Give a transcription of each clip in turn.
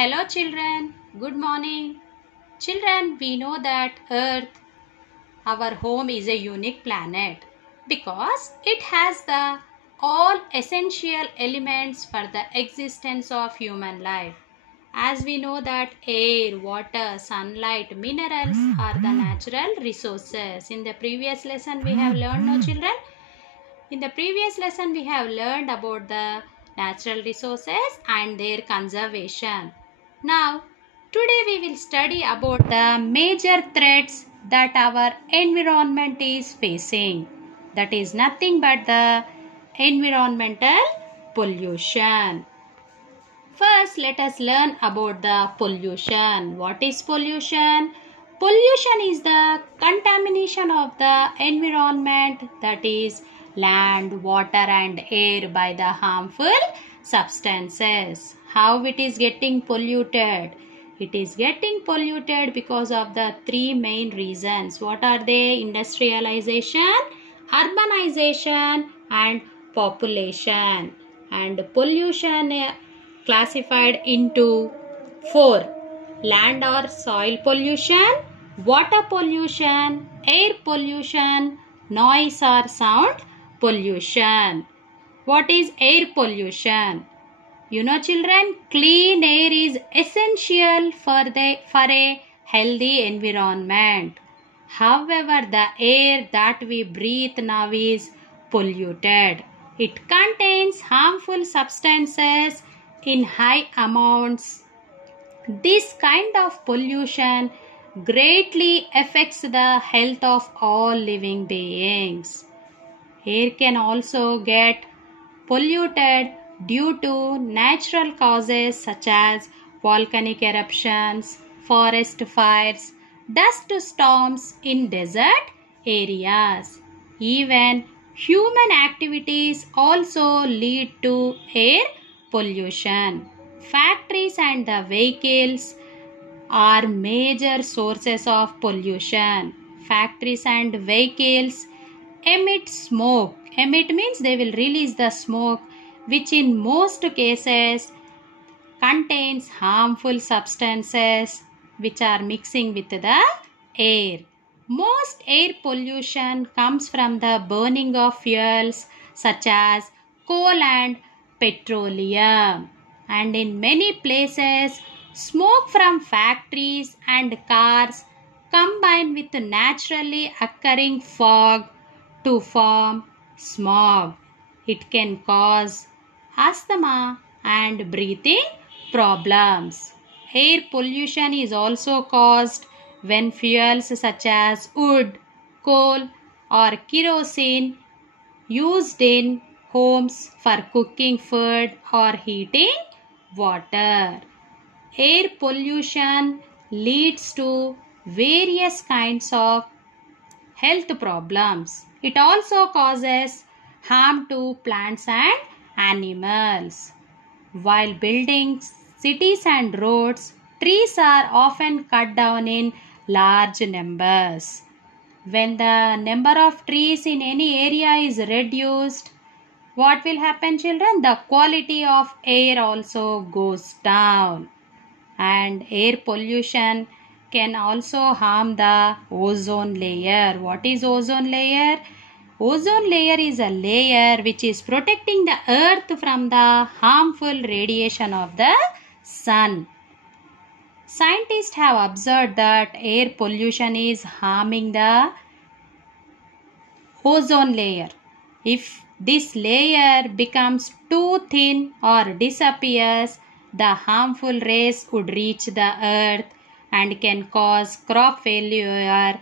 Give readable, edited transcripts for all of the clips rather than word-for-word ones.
Hello children, good morning. Children, we know that Earth, our home, is a unique planet because it has the all essential elements for the existence of human life. As we know that air, water, sunlight, minerals are the natural resources. In the previous lesson we have learned, no children? In the previous lesson we have learned about the natural resources and their conservation. Now, today we will study about the major threats that our environment is facing. That is nothing but the environmental pollution. First, let us learn about the pollution. What is pollution? Pollution is the contamination of the environment, that is land, water and air, by the harmful substances. How it is getting polluted? It is getting polluted because of the three main reasons. What are they? Industrialization, urbanization and population. And pollution classified into four: land or soil pollution, water pollution, air pollution, noise or sound pollution. What is air pollution? You know children, clean air is essential for a healthy environment. However, the air that we breathe now is polluted. It contains harmful substances in high amounts. This kind of pollution greatly affects the health of all living beings. Air can also get polluted due to natural causes such as volcanic eruptions, forest fires, dust storms in desert areas. Even human activities also lead to air pollution. Factories and the vehicles are major sources of pollution. Factories and vehicles emit smoke. Emit means they will release the smoke, which in most cases contains harmful substances which are mixing with the air. Most air pollution comes from the burning of fuels such as coal and petroleum. And in many places, smoke from factories and cars combine with naturally occurring fog to form smog. It can cause asthma and breathing problems. Air pollution is also caused when fuels such as wood, coal or kerosene used in homes for cooking food or heating water. Air pollution leads to various kinds of health problems. It also causes harm to plants and animals. While building cities and roads, trees are often cut down in large numbers. When the number of trees in any area is reduced, what will happen children? The quality of air also goes down. And air pollution can also harm the ozone layer. What is ozone layer? Ozone layer is a layer which is protecting the earth from the harmful radiation of the sun. Scientists have observed that air pollution is harming the ozone layer. If this layer becomes too thin or disappears, the harmful rays would reach the earth and can cause crop failure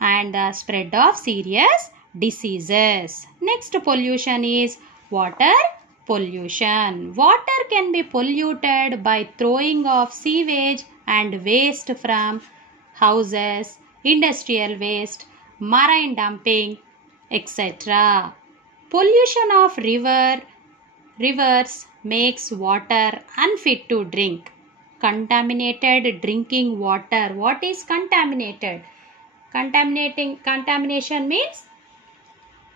and the spread of serious diseases. Next pollution is water pollution. Water can be polluted by throwing of sewage and waste from houses, industrial waste, marine dumping, etc. Pollution of rivers makes water unfit to drink. Contaminated drinking water. What is contaminated? Contamination means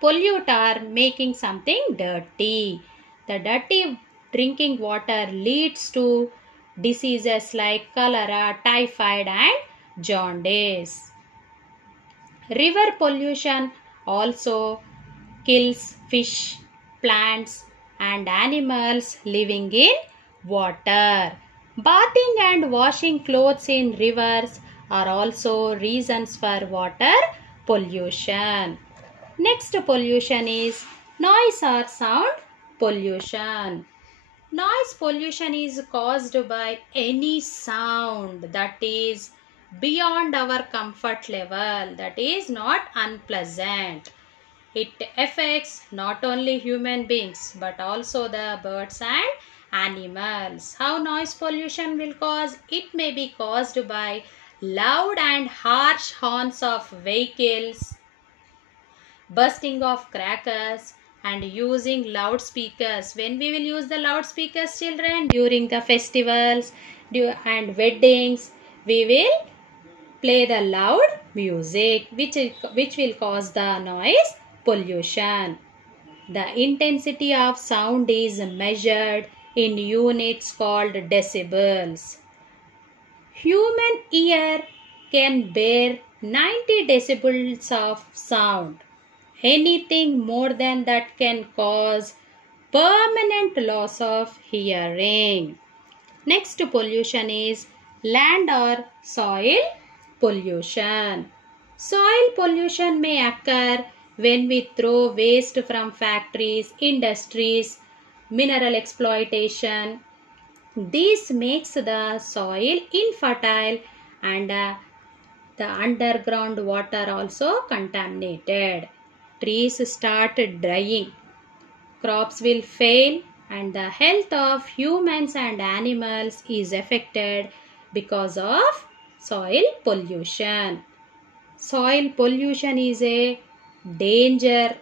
pollute or making something dirty. The dirty drinking water leads to diseases like cholera, typhoid and jaundice. River pollution also kills fish, plants and animals living in water. Bathing and washing clothes in rivers are also reasons for water pollution. Next pollution is noise or sound pollution. Noise pollution is caused by any sound that is beyond our comfort level, that is not unpleasant. It affects not only human beings but also the birds and animals. How noise pollution will cause? It may be caused by loud and harsh horns of vehicles, bursting of crackers and using loudspeakers. When we will use the loudspeakers, children, during the festivals and weddings, we will play the loud music which will cause the noise pollution. The intensity of sound is measured in units called decibels. Human ear can bear 90 decibels of sound. Anything more than that can cause permanent loss of hearing. Next pollution is land or soil pollution. Soil pollution may occur when we throw waste from factories, industries, mineral exploitation. This makes the soil infertile and the underground water also contaminated. Trees start drying, crops will fail and the health of humans and animals is affected because of soil pollution. Soil pollution is a danger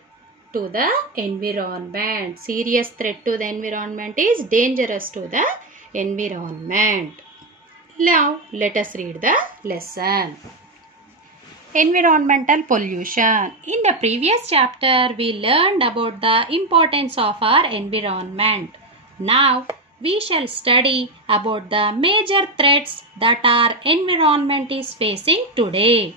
to the environment. Serious threat to the environment is dangerous to the environment. Now let us read the lesson. Environmental pollution. In the previous chapter, we learned about the importance of our environment. Now, we shall study about the major threats that our environment is facing today.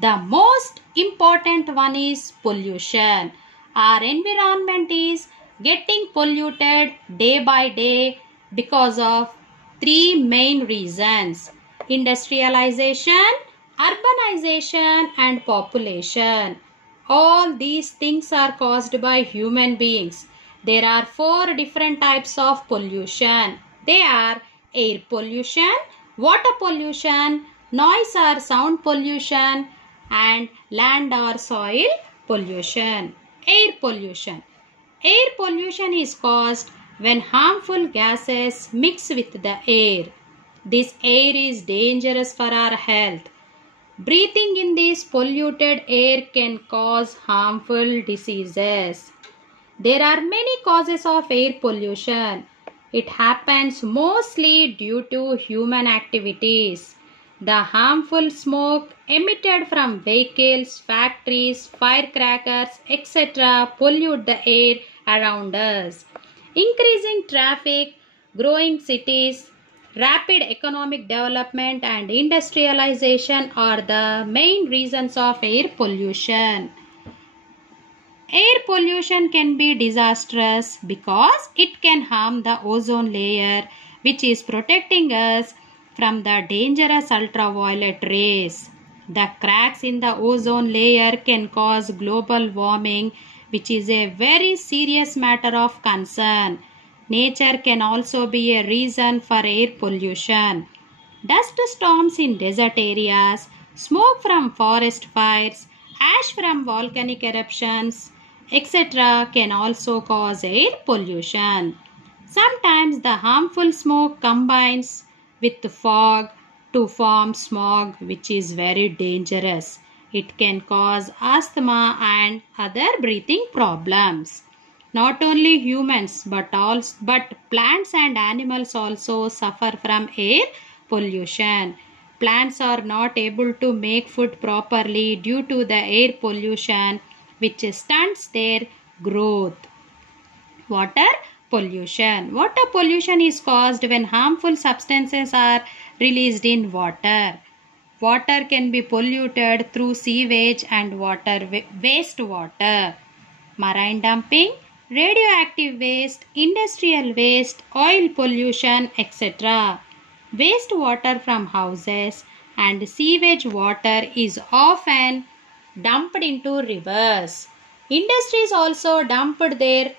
The most important one is pollution. Our environment is getting polluted day by day because of three main reasons: industrialization, urbanization and population. All these things are caused by human beings. There are four different types of pollution. They are air pollution, water pollution, noise or sound pollution and land or soil pollution. Air pollution. Air pollution is caused when harmful gases mix with the air. This air is dangerous for our health. Breathing in this polluted air can cause harmful diseases. There are many causes of air pollution. It happens mostly due to human activities. The harmful smoke emitted from vehicles, factories, firecrackers, etc. pollute the air around us. Increasing traffic, growing cities, rapid economic development and industrialization are the main reasons of air pollution. Air pollution can be disastrous because it can harm the ozone layer, which is protecting us from the dangerous ultraviolet rays. The cracks in the ozone layer can cause global warming, which is a very serious matter of concern. Nature can also be a reason for air pollution. Dust storms in desert areas, smoke from forest fires, ash from volcanic eruptions, etc. can also cause air pollution. Sometimes the harmful smoke combines with fog to form smog, which is very dangerous. It can cause asthma and other breathing problems. Not only humans but plants and animals also suffer from air pollution. Plants are not able to make food properly due to the air pollution, which stunts their growth. Water pollution. Water pollution is caused when harmful substances are released in water. Water can be polluted through sewage and wastewater. Marine dumping, radioactive waste, industrial waste, oil pollution, etc. Wastewater from houses and sewage water is often dumped into rivers. Industries also dump their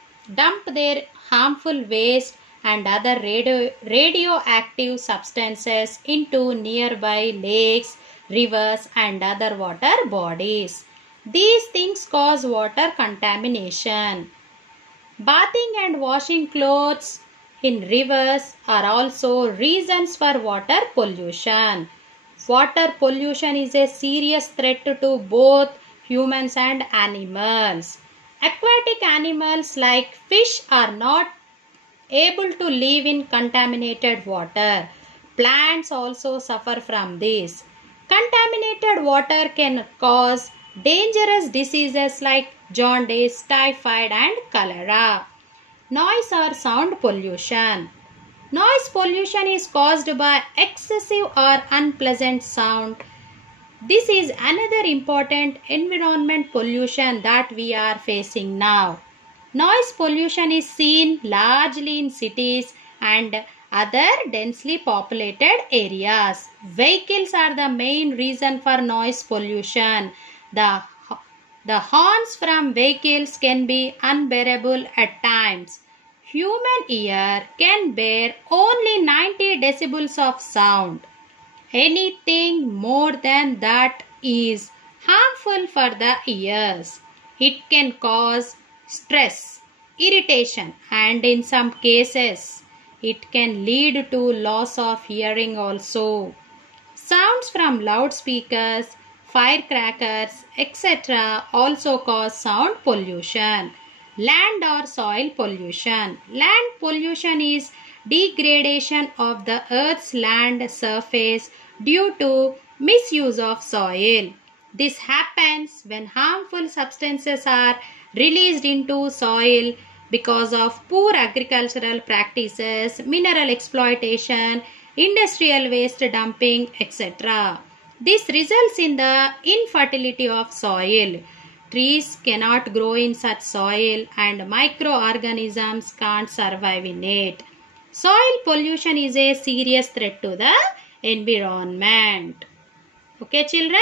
harmful waste and other radioactive substances into nearby lakes, rivers and other water bodies. These things cause water contamination. Bathing and washing clothes in rivers are also reasons for water pollution. Water pollution is a serious threat to both humans and animals. Aquatic animals like fish are not able to live in contaminated water. Plants also suffer from this. Contaminated water can cause dangerous diseases like jaundice, typhoid and cholera. Noise or sound pollution. Noise pollution is caused by excessive or unpleasant sound. This is another important environment pollution that we are facing now. Noise pollution is seen largely in cities and other densely populated areas. Vehicles are the main reason for noise pollution. The horns from vehicles can be unbearable at times. Human ear can bear only 90 decibels of sound. Anything more than that is harmful for the ears. It can cause stress, irritation, and in some cases, it can lead to loss of hearing also. Sounds from loudspeakers, firecrackers, etc. also cause sound pollution. Land or soil pollution. Land pollution is degradation of the earth's land surface due to misuse of soil. This happens when harmful substances are released into soil because of poor agricultural practices, mineral exploitation, industrial waste dumping, etc. This results in the infertility of soil. Trees cannot grow in such soil and microorganisms can't survive in it. Soil pollution is a serious threat to the environment. Okay, children?